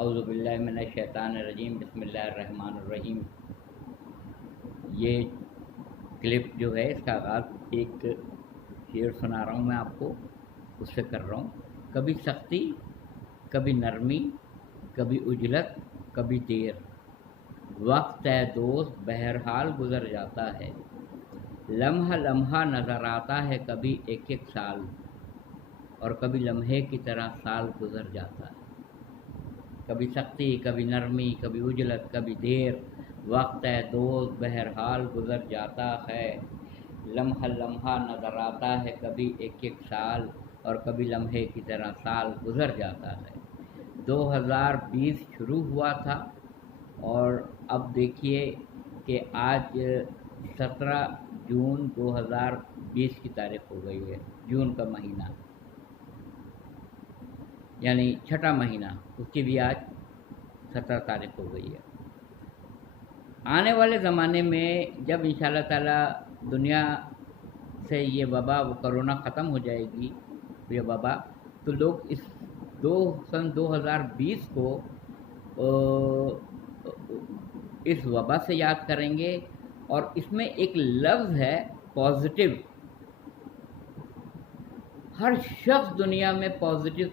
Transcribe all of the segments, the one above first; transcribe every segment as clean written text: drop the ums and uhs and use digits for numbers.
اعوذ باللہ من الشیطان الرجیم، بسم اللہ الرحمن الرحیم۔ یہ کلپ جو ہے اس کا آغاز ایک شعر سنا رہا ہوں میں آپ کو، اس سے کر رہا ہوں۔ کبھی سختی، کبھی نرمی، کبھی اجلت، کبھی دیر، وقت ہے دوست بہرحال گزر جاتا ہے، لمحہ لمحہ نظر آتا ہے کبھی ایک ایک سال، اور کبھی لمحے کی طرح سال گزر جاتا ہے۔ کبھی سختی، کبھی نرمی، کبھی اجلت، کبھی دیر، وقت ہے دوست بہرحال گزر جاتا ہے، لمحہ لمحہ نظر آتا ہے کبھی ایک ایک سال، اور کبھی لمحے کی طرح سال گزر جاتا ہے۔ 2020 شروع ہوا تھا اور اب دیکھیے کہ آج 17 جون 2020 کی تاریخ ہو گئی ہے، جون کا مہینہ، یعنی چھٹا مہینہ، اس کی بھی آج 17 تاریخ ہو گئی ہے۔ آنے والے زمانے میں جب انشاءاللہ تعالیٰ دنیا سے یہ وبا کرونا ختم ہو جائے گی، یہ وبا، تو لوگ اس سن 2020 کو اس وبا سے یاد کریں گے، اور اس میں ایک لفظ ہے پازیٹیو۔ ہر شخص دنیا میں پازیٹیو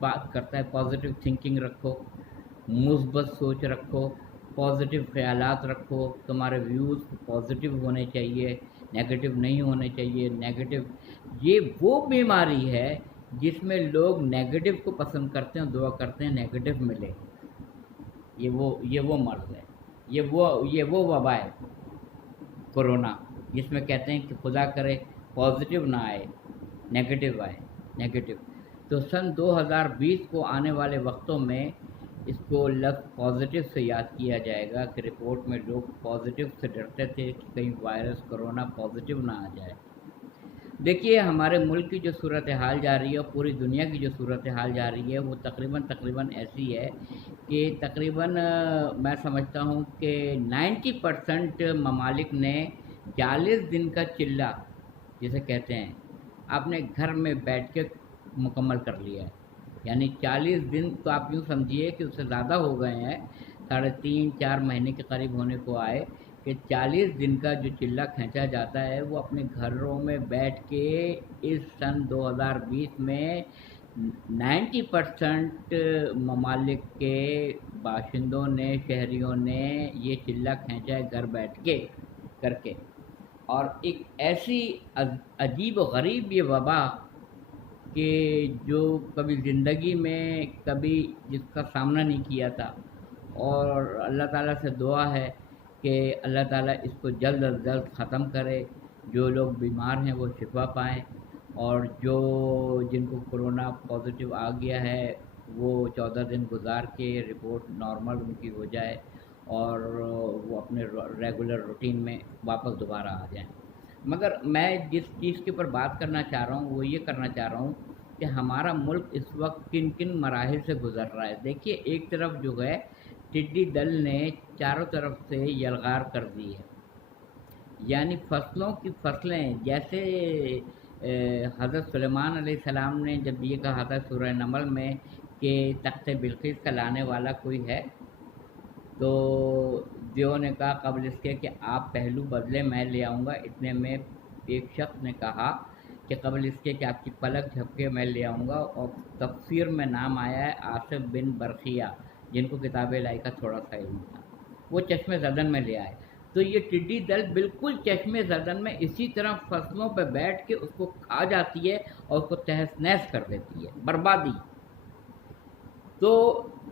بات کرتا ہے، پازیٹیو تھنکنگ رکھو، مثبت سوچ رکھو، پازیٹیو خیالات رکھو، تمہارے ویوز پازیٹیو ہونے چاہیے، نیگیٹو نہیں ہونے چاہیے۔ نیگیٹو یہ وہ بیماری ہے جس میں لوگ نیگیٹو کو پسند کرتے ہیں، دعا کرتے ہیں نیگیٹو ملے۔ یہ وہ مرض ہے، یہ وہ وبا ہے کرونا، جس میں کہتے ہیں کہ خدا کرے پازیٹیو نہ آئے، نیگیٹو آئے، نیگیٹو۔ تو سن 2020 کو آنے والے وقتوں میں اس کو لفظ پازیٹیو سے یاد کیا جائے گا، کہ رپورٹ میں لوگ پازیٹیو سے ڈرتے تھے کہ کہیں وائرس کرونا پازیٹیو نہ آ جائے۔ دیکھیے ہمارے ملک کی جو صورتحال جا رہی ہے اور پوری دنیا کی جو صورتحال جا رہی ہے، وہ تقریباً ایسی ہے کہ تقریباً میں سمجھتا ہوں کہ 90% ممالک نے 40 دن کا چلہ جسے کہتے ہیں، آپ نے گھر میں بیٹھ کے مکمل کر لیا ہے۔ یعنی 40 دن تو آپ یوں سمجھیے کہ اس سے زیادہ ہو گئے ہیں، 3.5-4 مہینے کے قریب ہونے کو آئے، کہ 40 دن کا جو چلہ کھینچا جاتا ہے وہ اپنے گھروں میں بیٹھ کے اس سن 2020 میں 90% ممالک کے باشندوں نے، شہریوں نے یہ چلہ کھینچا ہے گھر بیٹھ کے کر کے۔ اور ایک ایسی عجیب و غریب یہ وبا کہ جو کبھی زندگی میں کبھی جس کا سامنا نہیں کیا تھا، اور اللہ تعالیٰ سے دعا ہے کہ اللہ تعالیٰ اس کو جلد از جلد ختم کرے، جو لوگ بیمار ہیں وہ شفا پائیں، اور جن کو کرونا پازیٹیو آ گیا ہے وہ 14 دن گزار کے رپورٹ نارمل ان کی ہو جائے، اور وہ اپنے ریگولر روٹین میں واپس دوبارہ آ جائیں۔ مگر میں جس چیز کے اوپر بات کرنا چاہ رہا ہوں وہ یہ کرنا چاہ رہا ہوں کہ ہمارا ملک اس وقت کن کن مراحل سے گزر رہا ہے۔ دیکھیے ایک طرف جو ہے ٹڈی دل نے چاروں طرف سے یلغار کر دی ہے، یعنی فصلوں کی فصلیں، جیسے حضرت سلیمان علیہ السلام نے جب یہ کہا تھا سورہ نمل میں کہ تخت بلقیس کا لانے والا کوئی ہے، تو دیو نے کہا قبل اس کے کہ آپ پہلو بدلے میں لے آؤں گا، اتنے میں ایک شخص نے کہا کہ قبل اس کے کہ آپ کی پلک جھپکے میں لے آؤں گا، اور تفسیر میں نام آیا ہے آصف بن برقیہ، جن کو کتاب الہی کا تھوڑا سا علم تھا، وہ چشمے زدن میں لے آئے۔ تو یہ ٹڈی دل بالکل چشمے زدن میں اسی طرح فصلوں پہ بیٹھ کے اس کو کھا جاتی ہے اور اس کو تہس نہس کر دیتی ہے، بربادی۔ تو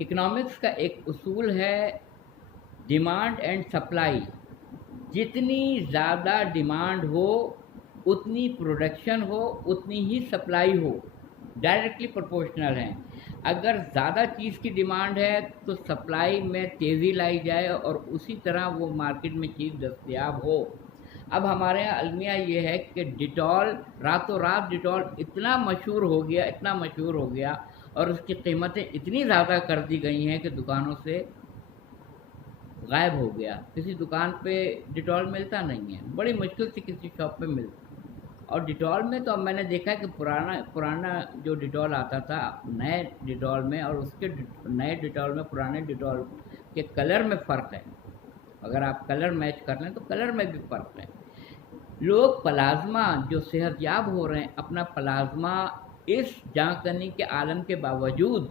اکنامکس کا ایک اصول ہے ڈیمانڈ اینڈ سپلائی، جتنی زیادہ ڈیمانڈ ہو اتنی پروڈکشن ہو، اتنی ہی سپلائی ہو، ڈائریکٹلی پروپورشنل ہیں۔ اگر زیادہ چیز کی ڈیمانڈ ہے تو سپلائی میں تیزی لائی جائے اور اسی طرح وہ مارکیٹ میں چیز دستیاب ہو۔ اب ہمارے یہاں المیہ یہ ہے کہ ڈیٹول، راتوں رات ڈیٹول اتنا مشہور ہو گیا اور اس کی قیمتیں اتنی زیادہ کر دی گئی ہیں کہ دکانوں سے غائب ہو گیا، کسی دکان پہ ڈیٹول ملتا نہیں ہے، بڑی مشکل سے کسی شاپ پہ ملتا، اور ڈیٹول میں تو اب میں نے دیکھا ہے کہ پرانا جو ڈیٹول آتا تھا نئے ڈیٹول میں اور اس کے نئے ڈیٹول میں پرانے ڈیٹول کے کلر میں فرق ہے. اگر آپ کلر میچ کر لیں تو کلر میں بھی فرق ہے. لوگ پلازما جو صحت یاب ہو رہے ہیں اپنا پلازما اس جانکنی کے عالم کے باوجود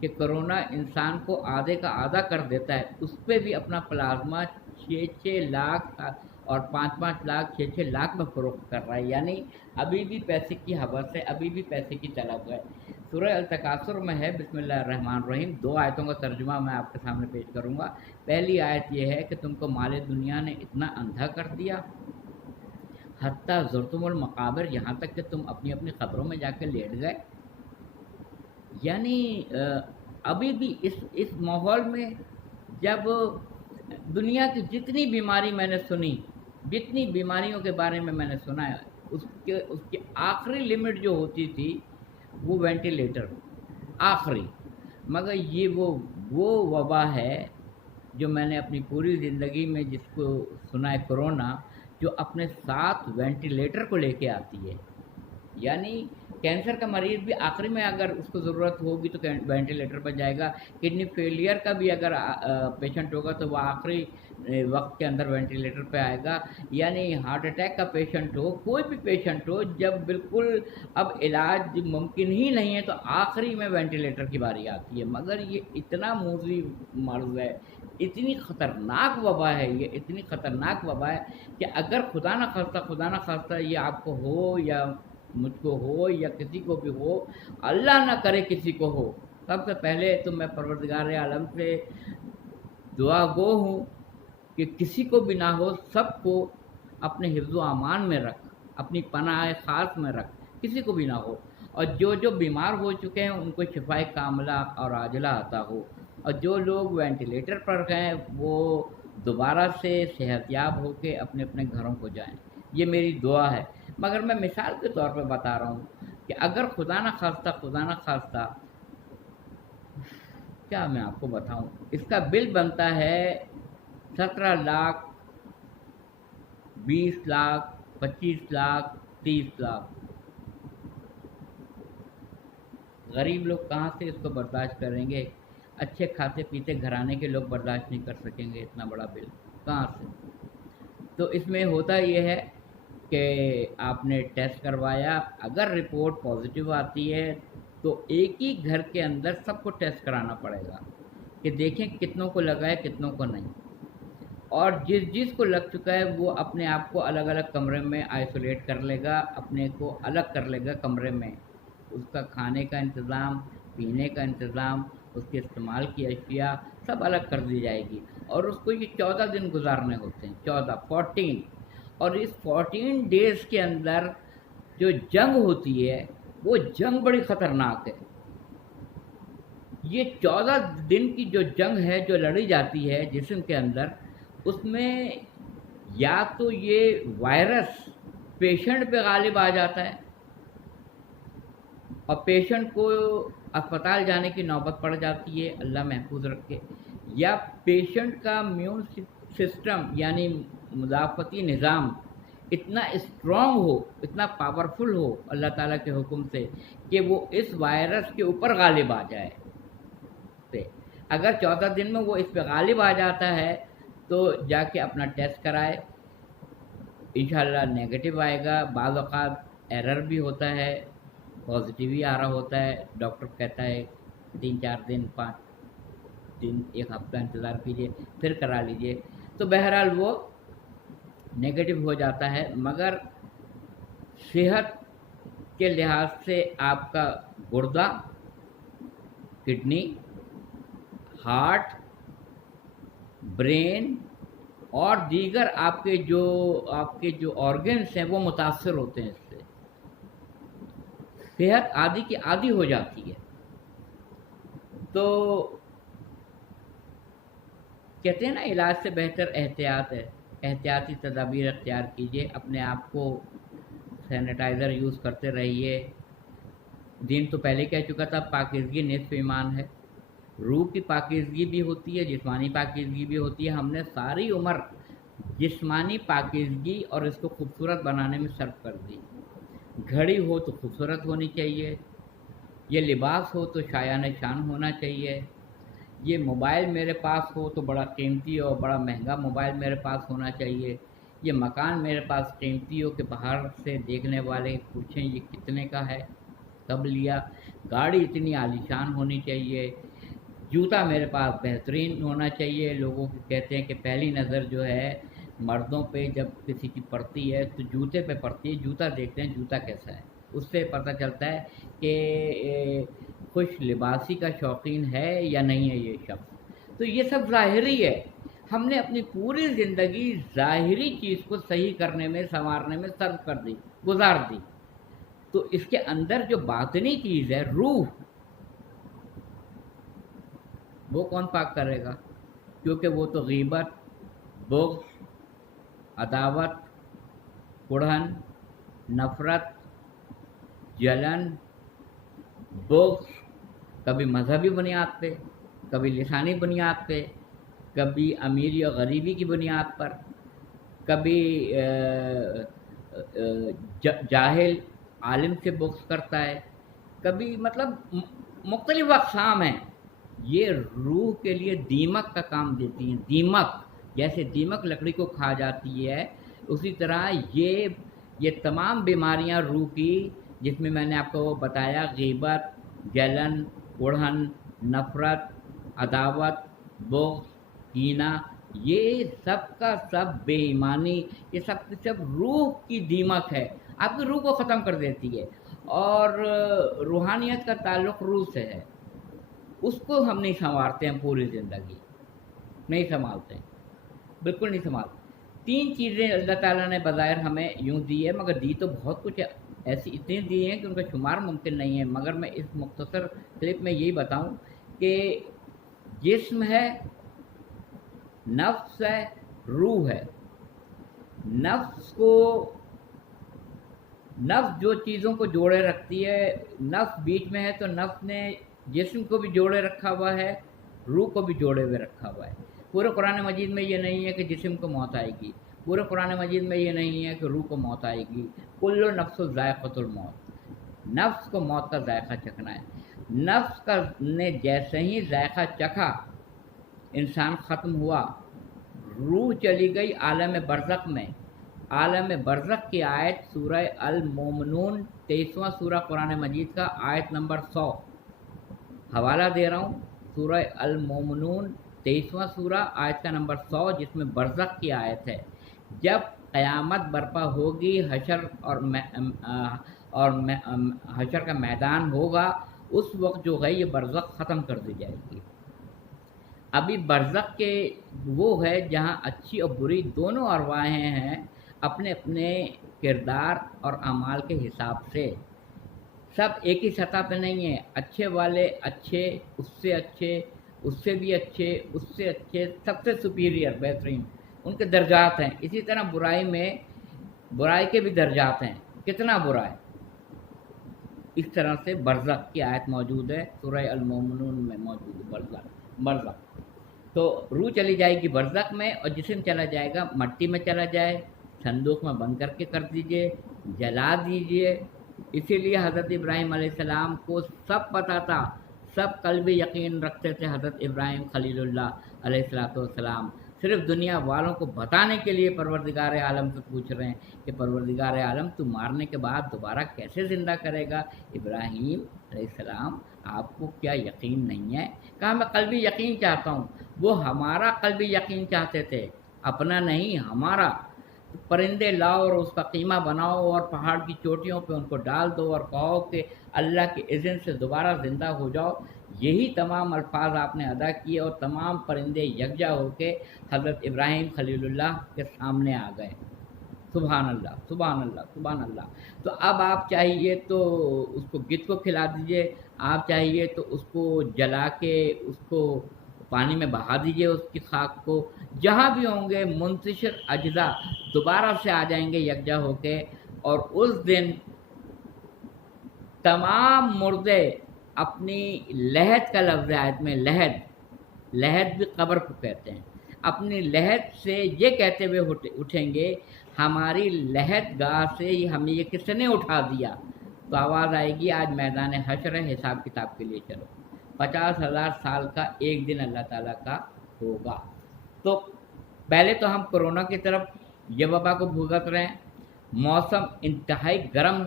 کہ کرونا انسان کو آدھے کا آدھا کر دیتا ہے اس پہ بھی اپنا پلازما 6-6 لاکھ اور 5-5 لاکھ 6-6 لاکھ میں فروخت کر رہا ہے. یعنی ابھی بھی پیسے کی حوث ہے, ابھی بھی پیسے کی طلب ہے. سورہ التکاثر میں ہے, بسم اللہ الرحمن الرحیم. 2 آیتوں کا ترجمہ میں آپ کے سامنے پیش کروں گا. پہلی آیت یہ ہے کہ تم کو مال دنیا نے اتنا اندھا کر دیا حتیٰ زرتم المقابر, یہاں تک کہ تم اپنی اپنی قبروں میں جا کے لیٹ گئے. یعنی ابھی بھی اس ماحول میں جب دنیا کی جتنی بیماری میں نے سنی, جتنی بیماریوں کے بارے میں نے سنا ہے, اس کی آخری لمٹ جو ہوتی تھی وہ وینٹیلیٹر آخری. مگر یہ وہ وبا ہے جو میں نے اپنی پوری زندگی میں جس کو سنا ہے, کرونا, جو اپنے ساتھ وینٹیلیٹر کو لے کے آتی ہے. یعنی کینسر کا مریض بھی آخری میں اگر اس کو ضرورت ہوگی تو وینٹیلیٹر پر جائے گا. کڈنی فیلئر کا بھی اگر پیشنٹ ہوگا تو وہ آخری وقت کے اندر وینٹیلیٹر پہ آئے گا. یعنی ہارٹ اٹیک کا پیشنٹ ہو, کوئی بھی پیشنٹ ہو, جب بالکل اب علاج ممکن ہی نہیں ہے تو آخری میں وینٹیلیٹر کی باری آتی ہے. مگر یہ اتنا موذی مرض ہے, اتنی خطرناک وبا ہے, یہ اتنی خطرناک وبا ہے کہ اگر خدا نہ خواستہ یہ آپ کو ہو یا مجھ کو ہو یا کسی کو بھی ہو, اللہ نہ کرے کسی کو ہو, سب سے پہلے تو میں پروردگار عالم سے دعا گو ہوں کہ کسی کو بھی نہ ہو, سب کو اپنے حفظ و امان میں رکھ, اپنی پناہ خاص میں رکھ, کسی کو بھی نہ ہو. اور جو بیمار ہو چکے ہیں ان کو شفائے کاملہ اور عاجلہ عطا ہو, اور جو لوگ وینٹیلیٹر پر گئے وہ دوبارہ سے صحت یاب ہو کے اپنے اپنے گھروں کو جائیں. یہ میری دعا ہے. مگر میں مثال کے طور پہ بتا رہا ہوں کہ اگر خدا نہ خواستہ کیا میں آپ کو بتاؤں, اس کا بل بنتا ہے 17 لاکھ 20 لاکھ 25 لاکھ 30 لاکھ. غریب لوگ کہاں سے اس کو برداشت کریں گے؟ اچھے کھاتے پیتے گھرانے کے لوگ برداشت نہیں کر سکیں گے اتنا بڑا بل, کہاں سے؟ تو اس میں ہوتا یہ ہے کہ آپ نے ٹیسٹ کروایا, اگر رپورٹ پازیٹیو آتی ہے تو ایک ہی گھر کے اندر سب کو ٹیسٹ کرانا پڑے گا کہ دیکھیں کتنوں کو لگا ہے کتنوں کو نہیں. اور جس کو لگ چکا ہے وہ اپنے آپ کو الگ الگ کمرے میں آئسولیٹ کر لے گا, اپنے کو الگ کر لے گا کمرے میں. اس کا کھانے کا انتظام, پینے کا انتظام, اس کے استعمال کی اشیاء سب الگ کر دی جائے گی. اور اس کو یہ 14 دن گزارنے ہوتے ہیں, 14. اور اس 14 ڈیز کے اندر جو جنگ ہوتی ہے وہ جنگ بڑی خطرناک ہے. یہ 14 دن کی جو جنگ ہے جو لڑی جاتی ہے جسم کے اندر, اس میں یا تو یہ وائرس پیشنٹ پہ غالب آ جاتا ہے اور پیشنٹ کو اسپتال جانے کی نوبت پڑ جاتی ہے, اللہ محفوظ رکھے, یا پیشنٹ کا امیون سسٹم یعنی مدافعتی نظام اتنا اسٹرانگ ہو, اتنا پاورفل ہو اللہ تعالیٰ کے حکم سے کہ وہ اس وائرس کے اوپر غالب آ جائے. اگر 14 دن میں وہ اس پہ غالب آ جاتا ہے تو جا کے اپنا ٹیسٹ کرائے, انشاءاللہ نیگیٹو آئے گا. بعض اوقات ایرر بھی ہوتا ہے, پازیٹیو ہی آ رہا ہوتا ہے. ڈاکٹر کہتا ہے 3-4 دن 5 دن 1 ہفتہ انتظار کیجیے پھر کرا لیجیے. تو بہرحال وہ نیگیٹو ہو جاتا ہے. مگر صحت کے لحاظ سے آپ کا گردہ, کڈنی, ہارٹ, برین اور دیگر آپ کے جو آرگنس ہیں وہ متاثر ہوتے ہیں. اس سے صحت آدھی کی آدھی ہو جاتی ہے. تو کہتے ہیں نا علاج سے بہتر احتیاط ہے, احتیاطی تدابیر اختیار کیجیے, اپنے آپ کو سینیٹائزر یوز کرتے رہیے. دین تو پہلے کہہ چکا تھا پاکیزگی نصف ایمان ہے. روح کی پاکیزگی بھی ہوتی ہے, جسمانی پاکیزگی بھی ہوتی ہے. ہم نے ساری عمر جسمانی پاکیزگی اور اس کو خوبصورت بنانے میں صرف کر دی. گھڑی ہو تو خوبصورت ہونی چاہیے، یہ لباس ہو تو شایان شان ہونا چاہیے، یہ موبائل میرے پاس ہو تو بڑا قیمتی اور بڑا مہنگا موبائل میرے پاس ہونا چاہیے، یہ مکان میرے پاس قیمتی ہو کہ باہر سے دیکھنے والے پوچھیں یہ کتنے کا ہے، کب لیا، گاڑی اتنی عالیشان ہونی چاہیے، جوتا میرے پاس بہترین ہونا چاہیے۔ لوگوں کو کہتے ہیں کہ پہلی نظر جو ہے مردوں پہ جب کسی کی پڑتی ہے تو جوتے پہ پڑتی ہے، جوتا دیکھتے ہیں جوتا کیسا ہے، اس سے پتہ چلتا ہے کہ خوش لباسی کا شوقین ہے یا نہیں ہے یہ شخص۔ تو یہ سب ظاہری ہے، ہم نے اپنی پوری زندگی ظاہری چیز کو صحیح کرنے میں سنوارنے میں صرف کر دی، گزار دی۔ تو اس کے اندر جو باطنی چیز ہے روح، وہ کون پاک کرے گا؟ کیونکہ وہ تو غیبت، بغض، عداوت، کڑھن، نفرت، جلن، بغض، کبھی مذہبی بنیاد پہ، کبھی لسانی بنیاد پہ، کبھی امیری اور غریبی کی بنیاد پر، کبھی جاہل عالم سے بغض کرتا ہے، کبھی مطلب مختلف اقسام ہیں۔ یہ روح کے لیے دیمک کا کام دیتی ہیں، دیمک جیسے دیمک لکڑی کو کھا جاتی ہے، اسی طرح یہ تمام بیماریاں روح کی، جس میں میں نے آپ کو بتایا غیبت، جلن، اڑھن، نفرت، عداوت، بغض، کینہ، یہ سب کا سب بے ایمانی، یہ سب کی سب روح کی دیمک ہے، آپ کی روح کو ختم کر دیتی ہے۔ اور روحانیت کا تعلق روح سے ہے، اس کو ہم نہیں سنوارتے ہیں، پوری زندگی نہیں سنبھالتے، بالکل نہیں سنبھالتے۔ تین چیزیں اللہ تعالیٰ نے بظاہر ہمیں یوں دی ہے، مگر دی تو بہت کچھ ایسی اتنی دی ہیں کہ ان کا شمار ممکن نہیں ہے، مگر میں اس مختصر کلپ میں یہی بتاؤں کہ جسم ہے، نفس ہے، روح ہے۔ نفس جو چیزوں کو جوڑے رکھتی ہے، نفس بیچ میں ہے، تو نفس نے جسم کو بھی جوڑے رکھا ہوا ہے، روح کو بھی جوڑے ہوئے رکھا ہوا ہے۔ پورے قرآن مجید میں یہ نہیں ہے کہ جسم کو موت آئے گی، پورے قرآن مجید میں یہ نہیں ہے کہ روح کو موت آئے گی۔ کل نفس ذائقۃ الموت، نفس کو موت کا ذائقہ چکھنا ہے۔ نفس کا نے جیسے ہی ذائقہ چکھا، انسان ختم ہوا، روح چلی گئی عالم برزخ میں۔ عالم برزخ کی آیت سورہ المومنون 23واں سورہ قرآن مجید کا، آیت نمبر 100 حوالہ دے رہا ہوں، سورہ المومنون 23واں سورہ، آیت کا نمبر 100، جس میں برزخ کی آیت ہے۔ جب قیامت برپا ہوگی، حشر کا میدان ہوگا، اس وقت جو ہے یہ برزخ ختم کر دی جائے گی۔ ابھی برزخ کے وہ ہے جہاں اچھی اور بری دونوں ارواحیں ہیں، اپنے اپنے کردار اور اعمال کے حساب سے، سب ایک ہی سطح پہ نہیں ہیں، اچھے والے اچھے، اس سے بھی اچھے، اس سے اچھے، سب سے سپیریئر، بہترین، ان کے درجات ہیں۔ اسی طرح برائی میں برائی کے بھی درجات ہیں، کتنا برا ہے۔ اس طرح سے برزخ کی آیت موجود ہے، سورہ المومنون میں موجود ہے برزخ۔ تو روح چلی جائے گی برزخ میں، اور جسم چلا جائے گا مٹی میں، چلا جائے صندوق میں بند کر کے کر دیجئے، جلا دیجئے۔ اسی لیے حضرت ابراہیم علیہ السلام کو سب پتہ تھا، سب قلبی یقین رکھتے تھے حضرت ابراہیم خلیل اللہ علیہ السلام، صرف دنیا والوں کو بتانے کے لیے پروردگار عالم سے پوچھ رہے ہیں کہ پروردگار عالم تو مارنے کے بعد دوبارہ کیسے زندہ کرے گا؟ ابراہیم علیہ السلام آپ کو کیا یقین نہیں ہے؟ کہا میں قلبی یقین چاہتا ہوں۔ وہ ہمارا قلبی یقین چاہتے تھے، اپنا نہیں، ہمارا۔ پرندے لاؤ اور اس کا قیمہ بناؤ اور پہاڑ کی چوٹیوں پہ ان کو ڈال دو اور کہو کہ اللہ کے اذن سے دوبارہ زندہ ہو جاؤ۔ یہی تمام الفاظ آپ نے ادا کیے، اور تمام پرندے یکجا ہو کے حضرت ابراہیم خلیل اللہ کے سامنے آ گئے۔ سبحان اللہ، سبحان اللہ، سبحان اللہ۔ تو اب آپ چاہیے تو اس کو گدھ کو کھلا دیجئے، آپ چاہیے تو اس کو جلا کے اس کو پانی میں بہا دیجئے، اس کی خاک کو، جہاں بھی ہوں گے منتشر اجزاء دوبارہ سے آ جائیں گے یکجا ہو کے، اور اس دن تمام مردے اپنی لحد کا لفظ آیت میں، لحد بھی قبر کو کہتے ہیں، اپنی لحد سے یہ کہتے ہوئے اٹھیں گے ہماری لحد گاہ سے ہمیں یہ کس نے اٹھا دیا، تو آواز آئے گی آج میدان حشر ہے، حساب کتاب کے لیے چلو۔ 50,000 سال کا ایک دن اللہ تعالیٰ کا ہوگا۔ تو پہلے تو ہم کرونا کی طرف یہ وبا کو بھگت رہے ہیں، موسم انتہائی گرم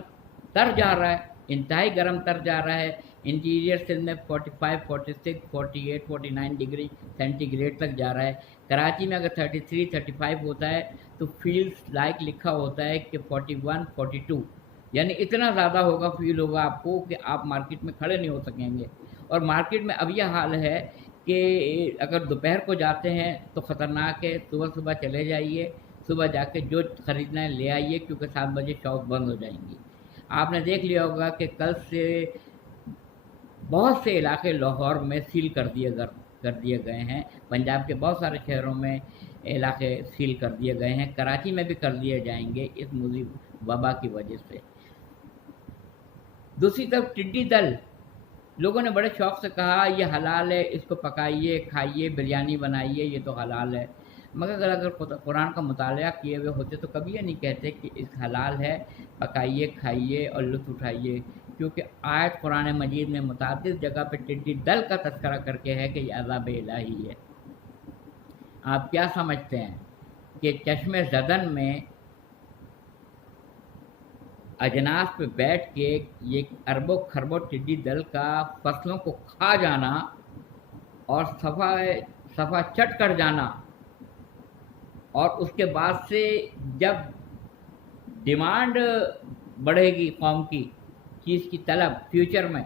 تر جا رہا ہے، انتہائی گرم تر جا رہا ہے۔ انٹیریئر سندھ میں 45 46 48 49 ڈگری سینٹی گریڈ تک جا رہا ہے۔ کراچی میں اگر 33 35 ہوتا ہے تو فیلز لائک لکھا ہوتا ہے کہ 41 42، یعنی اتنا زیادہ ہوگا، فیل ہوگا آپ کو کہ آپ مارکیٹ میں کھڑے نہیں ہو سکیں گے۔ اور مارکیٹ میں اب یہ حال ہے کہ اگر دوپہر کو جاتے ہیں تو خطرناک ہے، صبح صبح چلے جائیے، صبح جا کے جو خریدنا ہے لے آئیے، کیونکہ 7 بجے شاپ بند ہو جائیں گی۔ آپ نے دیکھ لیا ہوگا کہ کل سے بہت سے علاقے لاہور میں سیل کر دیے گئے ہیں، پنجاب کے بہت سارے شہروں میں علاقے سیل کر دیے گئے ہیں، کراچی میں بھی کر دیے جائیں گے اس مصیبت وبا کی وجہ سے۔ دوسری طرف ٹڈی دل، لوگوں نے بڑے شوق سے کہا یہ حلال ہے، اس کو پکائیے کھائیے بریانی بنائیے، یہ تو حلال ہے، مگر اگر قرآن کا مطالعہ کیے ہوئے ہوتے تو کبھی یہ نہیں کہتے کہ اس حلال ہے، پکائیے کھائیے اور لطف اٹھائیے، کیونکہ آیت قرآن مجید میں متعدد جگہ پہ ٹڈی دل کا تذکرہ کر کے ہے کہ یہ عذاب الہی ہے۔ آپ کیا سمجھتے ہیں کہ چشم زدن میں اجناس پہ بیٹھ کے یہ اربوں خربوں ٹڈی دل کا فصلوں کو کھا جانا اور صفا چٹ کر جانا، اور اس کے بعد سے جب ڈیمانڈ بڑھے گی قوم کی چیز کی طلب فیوچر میں،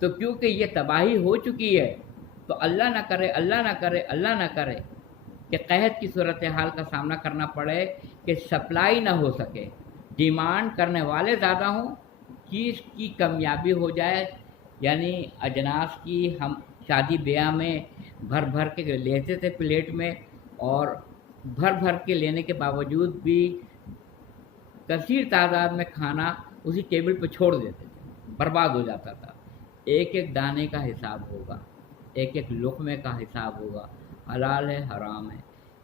تو کیونکہ یہ تباہی ہو چکی ہے تو اللہ نہ کرے اللہ نہ کرے اللہ نہ کرے کہ قحط کی صورتحال کا سامنا کرنا پڑے کہ سپلائی نہ ہو سکے، ڈیمانڈ کرنے والے زیادہ ہوں، چیز کی کمیابی ہو جائے، یعنی اجناس کی ہم شادی بیاہ میں بھر بھر کے لیتے تھے پلیٹ میں، اور بھر بھر کے لینے کے باوجود بھی کثیر تعداد میں کھانا اسی ٹیبل پہ چھوڑ دیتے تھے، برباد ہو جاتا تھا۔ ایک ایک دانے کا حساب ہوگا، ایک ایک لقمے کا حساب ہوگا، حلال ہے حرام ہے،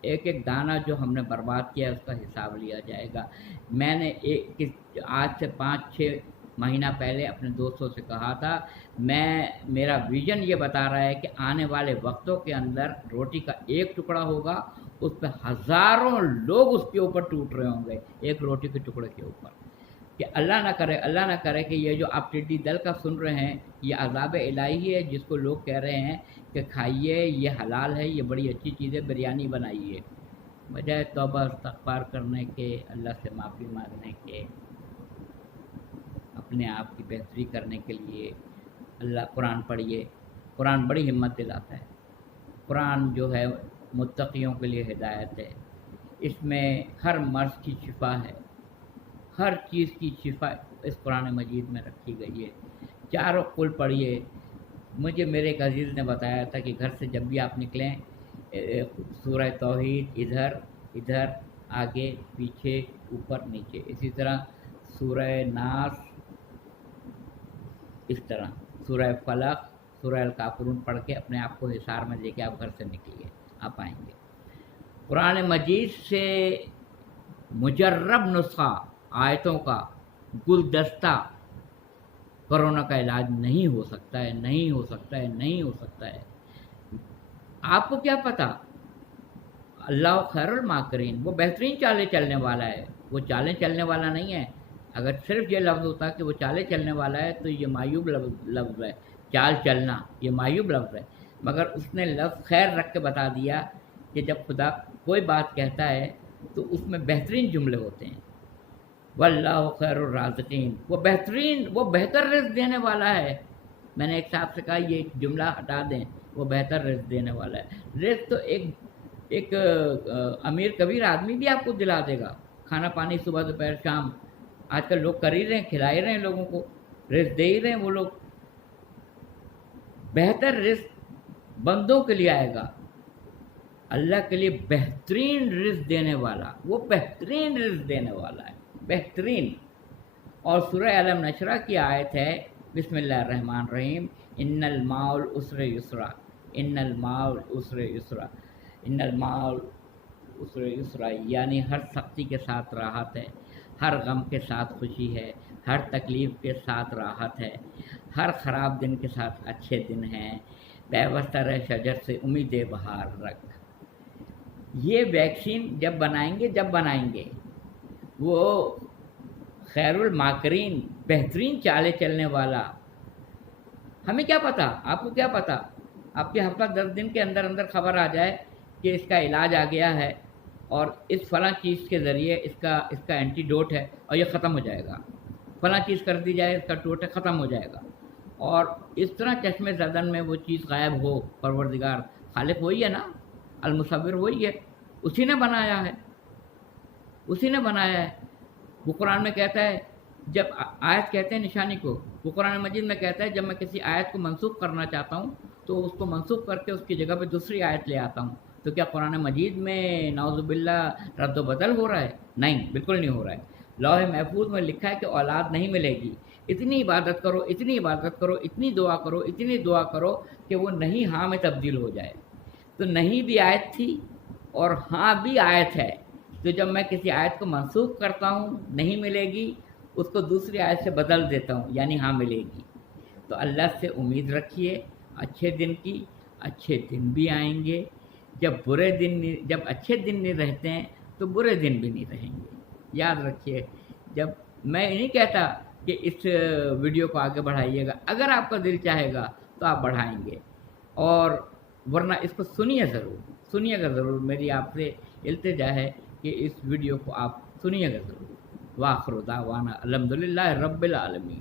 ایک ایک دانہ جو ہم نے برباد کیا ہے اس کا حساب لیا جائے گا۔ میں نے آج سے 5-6 مہینہ پہلے اپنے دوستوں سے کہا تھا، میرا ویژن یہ بتا رہا ہے کہ آنے والے وقتوں کے اندر روٹی کا ایک ٹکڑا ہوگا، اس پہ ہزاروں لوگ اس کے اوپر ٹوٹ رہے ہوں گے ایک روٹی کے ٹکڑے کے اوپر، کہ اللہ نہ کرے کہ یہ جو آپ ٹڈی دل کا سن رہے ہیں یہ عذاب الہی ہے، جس کو لوگ کہہ رہے ہیں کہ کھائیے یہ حلال ہے، یہ بڑی اچھی چیز ہے، بریانی بنائیے، بجائے توبہ استغفار کرنے کے، اللہ سے معافی مانگنے کے، اپنے آپ کی بہتری کرنے کے لیے قرآن پڑھیے۔ قرآن بڑی ہمت دلاتا ہے، قرآن جو ہے متقیوں کے لیے ہدایت ہے، اس میں ہر مرض کی شفا ہے، ہر چیز کی شفا اس قرآن مجید میں رکھی گئی ہے۔ چاروں قل پڑھیے۔ مجھے میرے ایک عزیز نے بتایا تھا کہ گھر سے جب بھی آپ نکلیں سورہ توحید ادھر آگے پیچھے اوپر نیچے، اسی طرح سورہ ناس، اس طرح سورہ فلق، سورہ الکافرون پڑھ کے اپنے آپ کو حصار میں لے کے آپ گھر سے نکلیے، آپ آئیں گے۔ قرآن مجید سے مجرب نسخہ آیتوں کا گلدستہ کرونا کا علاج نہیں ہو سکتا ہے، نہیں ہو سکتا ہے، نہیں ہو سکتا ہے۔ آپ کو کیا پتا، اللہ خیر الماکرین، وہ بہترین چالیں چلنے والا ہے، وہ چالیں چلنے والا نہیں ہے۔ اگر صرف یہ لفظ ہوتا کہ وہ چالیں چلنے والا ہے تو یہ معیوب لفظ ہے، چال چلنا یہ معیوب لفظ ہے، مگر اس نے لفظ خیر رکھ کے بتا دیا کہ جب خدا کوئی بات کہتا ہے تو اس میں بہترین جملے ہوتے ہیں۔ واللہ خیر الرازقین، وہ بہتر رزق دینے والا ہے۔ میں نے ایک صاحب سے کہا یہ جملہ ہٹا دیں، وہ بہتر رزق دینے والا ہے۔ رزق تو ایک امیر کبیر آدمی بھی آپ کو دلا دے گا، کھانا پانی صبح دوپہر شام، آج کل لوگ کر ہی رہے ہیں، کھلا ہی رہے ہیں لوگوں کو، رزق دے ہی رہے ہیں وہ لوگ۔ بہتر رزق بندوں کے لیے آئے گا، اللہ کے لیے بہترین رزق دینے والا، وہ بہترین رزق دینے والا ہے، بہترین۔ اور سورہ علم نشرہ کی آیت ہے، بسم اللہ الرحمن الرحیم، ان الماء العسر یسرا، ان الماء العسر یسرا۔ ان المال اسر یسرا، یعنی ہر سختی کے ساتھ راحت ہے، ہر غم کے ساتھ خوشی ہے، ہر تکلیف کے ساتھ راحت ہے، ہر خراب دن کے ساتھ اچھے دن ہیں، پیوستہ رہ شجر سے امید بہار رکھ۔ یہ ویکسین جب بنائیں گے وہ خیر الماکرین، بہترین چالیں چلنے والا، ہمیں کیا پتہ، آپ کو کیا پتہ، آپ کے ہفتہ 10 دن کے اندر اندر خبر آ جائے کہ اس کا علاج آ گیا ہے اور اس فلاں چیز کے ذریعے اس کا اینٹی ڈوٹ ہے اور یہ ختم ہو جائے گا، فلاں چیز کر دی جائے اس کا ڈوٹ ہے ختم ہو جائے گا، اور اس طرح چشم زدن میں وہ چیز غائب ہو۔ پروردگار خالق وہی ہے نا، المصور وہی ہے، اسی نے بنایا ہے، اسی نے بنایا ہے۔ وہ قرآن میں کہتا ہے، جب آیت کہتے ہیں نشانی کو، وہ قرآن مجید میں کہتا ہے جب میں کسی آیت کو منسوخ کرنا چاہتا ہوں تو اس کو منسوخ کر کے اس کی جگہ پہ دوسری آیت لے آتا ہوں۔ تو کیا قرآن مجید میں نعوذ باللہ رد و بدل ہو رہا ہے؟ نہیں، بالکل نہیں ہو رہا ہے۔ لوح محفوظ میں لکھا ہے کہ اولاد نہیں ملے گی، اتنی عبادت کرو، اتنی عبادت کرو، اتنی دعا کرو، اتنی دعا کرو کہ وہ نہیں ہاں میں تبدیل ہو جائے۔ تو نہیں بھی آیت تھی اور ہاں بھی آیت ہے، تو جب میں کسی آیت کو منسوخ کرتا ہوں نہیں ملے گی، اس کو دوسری آیت سے بدل دیتا ہوں یعنی ہاں ملے گی۔ تو اللہ سے امید رکھیے اچھے دن کی، اچھے دن بھی آئیں گے۔ جب اچھے دن نہیں رہتے ہیں تو برے دن بھی نہیں رہیں گے، یاد رکھیے۔ جب میں نہیں کہتا کہ اس ویڈیو کو آگے بڑھائیے گا، اگر آپ کا دل چاہے گا تو آپ بڑھائیں گے، اور ورنہ اس کو سنیے گا ضرور۔ میری آپ سے التجا ہے کہ اس ویڈیو کو آپ سنیے گا ضرور۔ وآخر دعوانا الحمدللہ رب العالمین۔